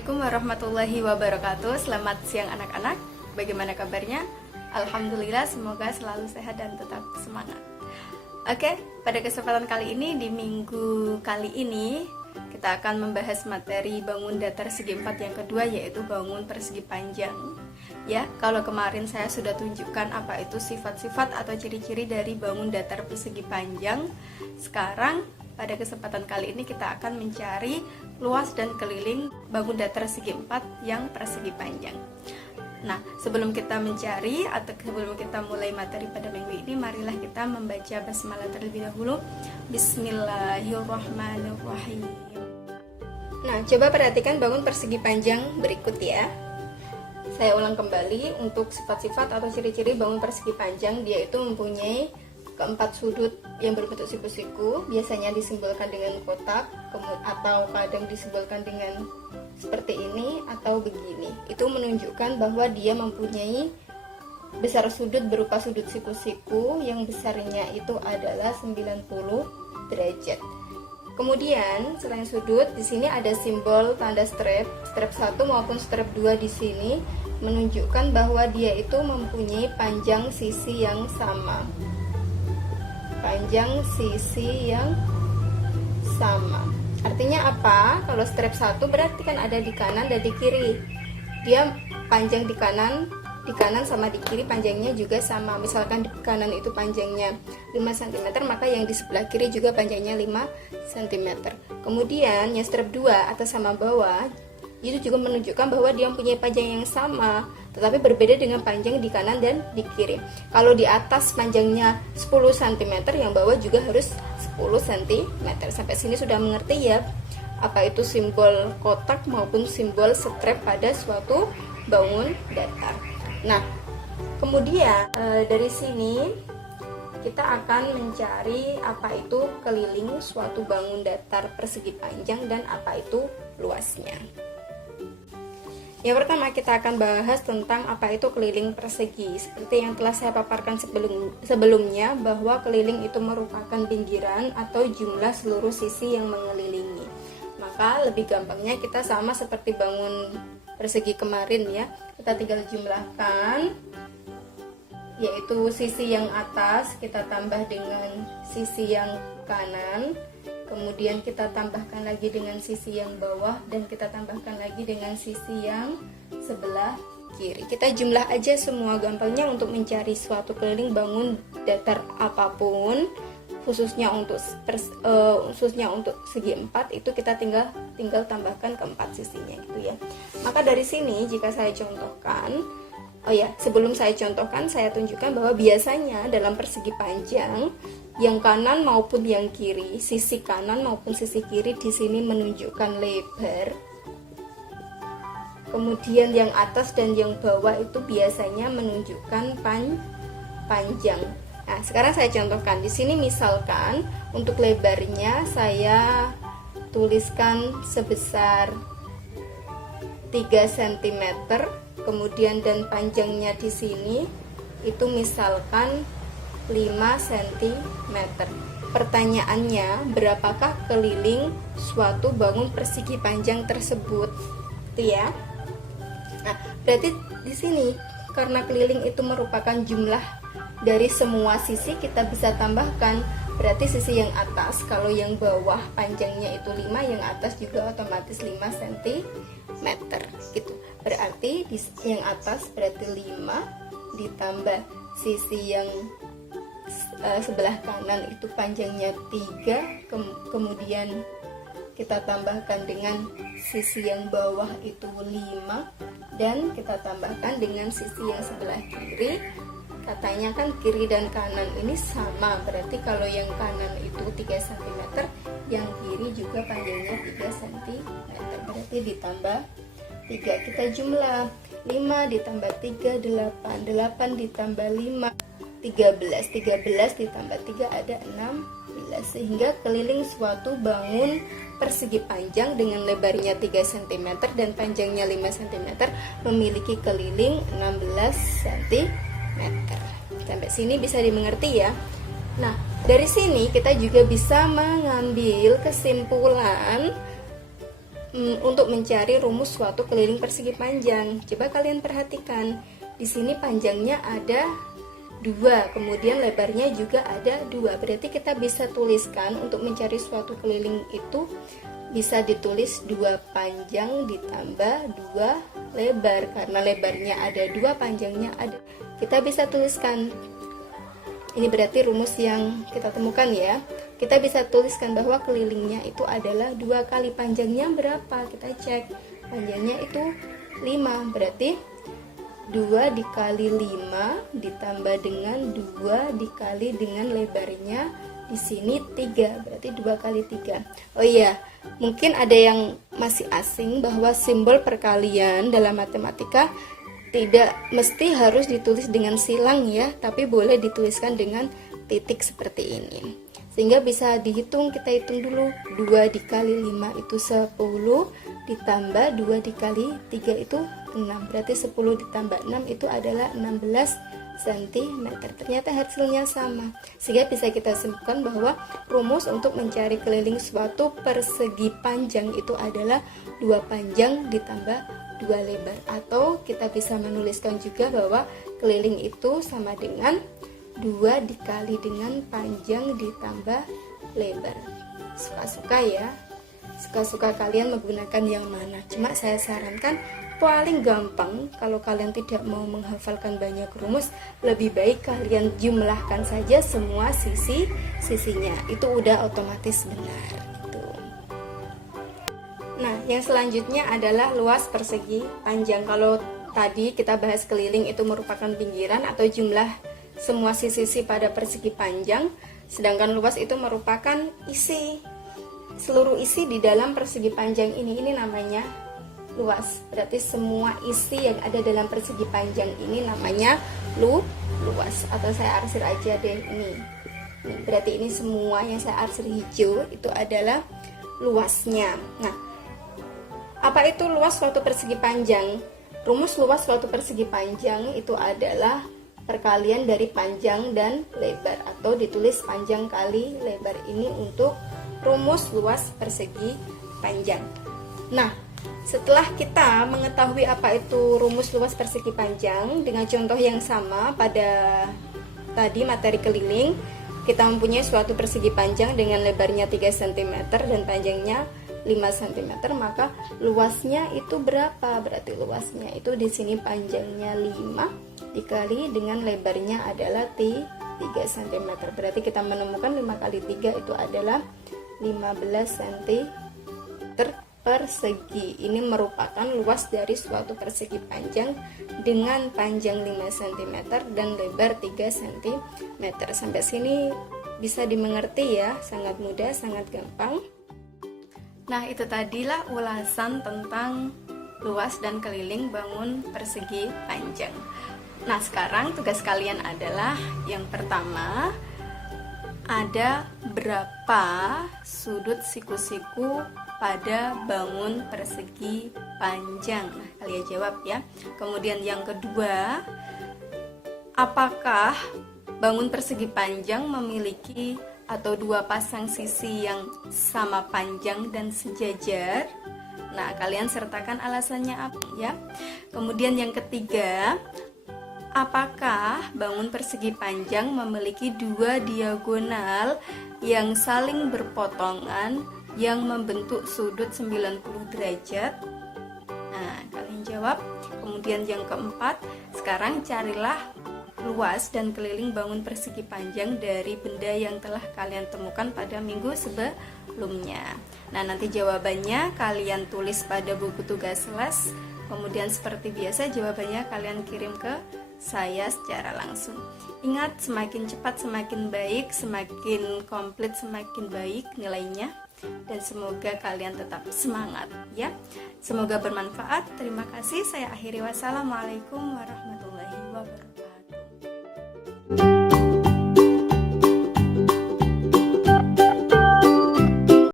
Assalamualaikum warahmatullahi wabarakatuh. Selamat siang anak-anak. Bagaimana kabarnya? Alhamdulillah, semoga selalu sehat dan tetap semangat. Oke, pada kesempatan kali ini, di minggu kali ini kita akan membahas materi bangun datar segi 4 yang kedua, yaitu bangun persegi panjang. Ya, kalau kemarin saya sudah tunjukkan apa itu sifat-sifat atau ciri-ciri dari bangun datar persegi panjang. Sekarang pada kesempatan kali ini kita akan mencari luas dan keliling bangun datar segi 4 yang persegi panjang. Nah, sebelum kita mencari atau sebelum kita mulai materi pada minggu ini, marilah kita membaca basmalah terlebih dahulu. Bismillahirrahmanirrahim. Nah, coba perhatikan bangun persegi panjang berikut ya. Saya ulang kembali untuk sifat-sifat atau ciri-ciri bangun persegi panjang. Dia itu mempunyai keempat sudut yang berbentuk siku-siku, biasanya disimbolkan dengan kotak atau kadang disimbolkan dengan seperti ini atau begini. Itu menunjukkan bahwa dia mempunyai besar sudut berupa sudut siku-siku yang besarnya itu adalah 90 derajat. Kemudian selain sudut, di sini ada simbol tanda strap 1 maupun strap 2 di sini menunjukkan bahwa dia itu mempunyai panjang sisi yang sama. Panjang sisi yang sama. Artinya apa? Kalau strap 1 berarti kan ada di kanan dan di kiri. Dia panjang di kanan sama di kiri panjangnya juga sama. Misalkan di kanan itu panjangnya 5 cm, maka yang di sebelah kiri juga panjangnya 5 cm. Kemudian yang strap 2 atas sama bawah itu juga menunjukkan bahwa dia mempunyai panjang yang sama, tetapi berbeda dengan panjang di kanan dan di kiri. Kalau di atas panjangnya 10 cm, yang bawah juga harus 10 cm. Sampai sini sudah mengerti ya apa itu simbol kotak maupun simbol strap pada suatu bangun datar. Nah, kemudian dari sini kita akan mencari apa itu keliling suatu bangun datar persegi panjang dan apa itu luasnya. Yang pertama kita akan bahas tentang apa itu keliling persegi. Seperti yang telah saya paparkan sebelumnya, bahwa keliling itu merupakan pinggiran atau jumlah seluruh sisi yang mengelilingi. Maka lebih gampangnya kita sama seperti bangun persegi kemarin ya. Kita tinggal jumlahkan, yaitu sisi yang atas kita tambah dengan sisi yang kanan. Kemudian kita tambahkan lagi dengan sisi yang bawah dan kita tambahkan lagi dengan sisi yang sebelah kiri. Kita jumlah aja semua, gampangnya untuk mencari suatu keliling bangun datar apapun, khususnya untuk segi 4 itu kita tinggal tambahkan keempat sisinya itu ya. Maka dari sini jika saya contohkan, sebelum saya contohkan, saya tunjukkan bahwa biasanya dalam persegi panjang yang kanan maupun yang kiri, sisi kanan maupun sisi kiri di sini menunjukkan lebar. Kemudian yang atas dan yang bawah itu biasanya menunjukkan panjang. Nah, sekarang saya contohkan di sini, misalkan untuk lebarnya saya tuliskan sebesar 3 cm, kemudian dan panjangnya di sini itu misalkan 5 cm. Pertanyaannya, berapakah keliling suatu bangun persegi panjang tersebut? Itu ya. Nah, berarti di sini karena keliling itu merupakan jumlah dari semua sisi, kita bisa tambahkan. Berarti sisi yang atas, kalau yang bawah panjangnya itu 5, yang atas juga otomatis 5 cm gitu. Berarti yang atas berarti 5 ditambah sisi yang sebelah kanan itu panjangnya 3, kemudian kita tambahkan dengan sisi yang bawah itu 5 dan kita tambahkan dengan sisi yang sebelah kiri. Katanya kan kiri dan kanan ini sama, berarti kalau yang kanan itu 3 cm, yang kiri juga panjangnya 3 cm, berarti ditambah 3. Kita jumlah 5 ditambah 3 8, 8 ditambah 5 13 ditambah 3 ada 16, sehingga keliling suatu bangun persegi panjang dengan lebarnya 3 cm dan panjangnya 5 cm memiliki keliling 16 cm. Sampai sini bisa dimengerti ya. Nah, dari sini kita juga bisa mengambil kesimpulan untuk mencari rumus suatu keliling persegi panjang. Coba kalian perhatikan, di sini panjangnya ada 2, kemudian lebarnya juga ada 2. Berarti kita bisa tuliskan untuk mencari suatu keliling itu bisa ditulis 2 panjang ditambah 2 lebar, karena lebarnya ada 2, panjangnya ada. Kita bisa tuliskan, ini berarti rumus yang kita temukan ya. Kita bisa tuliskan bahwa kelilingnya itu adalah 2 kali panjangnya berapa. Kita cek, panjangnya itu 5, berarti 2 dikali 5 ditambah dengan 2 dikali dengan lebarnya di sini 3, berarti 2 kali 3. Oh iya, mungkin ada yang masih asing bahwa simbol perkalian dalam matematika tidak mesti harus ditulis dengan silang ya, tapi boleh dituliskan dengan titik seperti ini. Sehingga bisa dihitung, kita hitung dulu, 2 dikali 5 itu 10, ditambah 2 dikali 3 itu 6, berarti 10 ditambah 6 itu adalah 16 cm. Ternyata hasilnya sama, sehingga bisa kita simpulkan bahwa rumus untuk mencari keliling suatu persegi panjang itu adalah 2 panjang ditambah 2 lebar. Atau kita bisa menuliskan juga bahwa keliling itu sama dengan 2 dikali dengan panjang ditambah lebar. Suka-suka ya, suka-suka kalian menggunakan yang mana. Cuma saya sarankan paling gampang, kalau kalian tidak mau menghafalkan banyak rumus, lebih baik kalian jumlahkan saja semua sisinya, itu udah otomatis benar gitu. Nah, yang selanjutnya adalah luas persegi panjang. Kalau tadi kita bahas keliling itu merupakan pinggiran atau jumlah semua sisi pada persegi panjang, sedangkan luas itu merupakan isi, seluruh isi di dalam persegi panjang ini namanya luas. Berarti semua isi yang ada dalam persegi panjang ini namanya luas, atau saya arsir aja deh ini. Berarti ini semua yang saya arsir hijau itu adalah luasnya. Nah, apa itu luas suatu persegi panjang? Rumus luas suatu persegi panjang itu adalah perkalian dari panjang dan lebar, atau ditulis panjang kali lebar. Ini untuk rumus luas persegi panjang. Nah, setelah kita mengetahui apa itu rumus luas persegi panjang dengan contoh yang sama pada tadi materi keliling, kita mempunyai suatu persegi panjang dengan lebarnya 3 cm dan panjangnya 5 cm, maka luasnya itu berapa? Berarti luasnya itu di sini panjangnya 5 dikali dengan lebarnya adalah 3 cm. Berarti kita menemukan 5 kali 3 itu adalah 15 cm persegi. Ini merupakan luas dari suatu persegi panjang dengan panjang 5 cm dan lebar 3 cm. Sampai sini bisa dimengerti ya, sangat mudah, sangat gampang. Nah, itu tadilah ulasan tentang luas dan keliling bangun persegi panjang. Nah, sekarang tugas kalian adalah yang pertama, ada berapa sudut siku-siku pada bangun persegi panjang? Nah, kalian jawab ya. Kemudian yang kedua, apakah bangun persegi panjang memiliki atau 2 pasang sisi yang sama panjang dan sejajar? Nah, kalian sertakan alasannya apa ya. Kemudian yang ketiga, apakah bangun persegi panjang memiliki 2 diagonal yang saling berpotongan yang membentuk sudut 90 derajat? Nah, kalian jawab. Kemudian yang keempat, sekarang carilah luas dan keliling bangun persegi panjang dari benda yang telah kalian temukan pada minggu sebelumnya. Nah, nanti jawabannya kalian tulis pada buku tugas les. Kemudian seperti biasa jawabannya kalian kirim ke saya secara langsung. Ingat, semakin cepat semakin baik, semakin komplit semakin baik nilainya. Dan semoga kalian tetap semangat ya. Semoga bermanfaat. Terima kasih. Saya akhiri. Wassalamualaikum warahmatullahi wabarakatuh.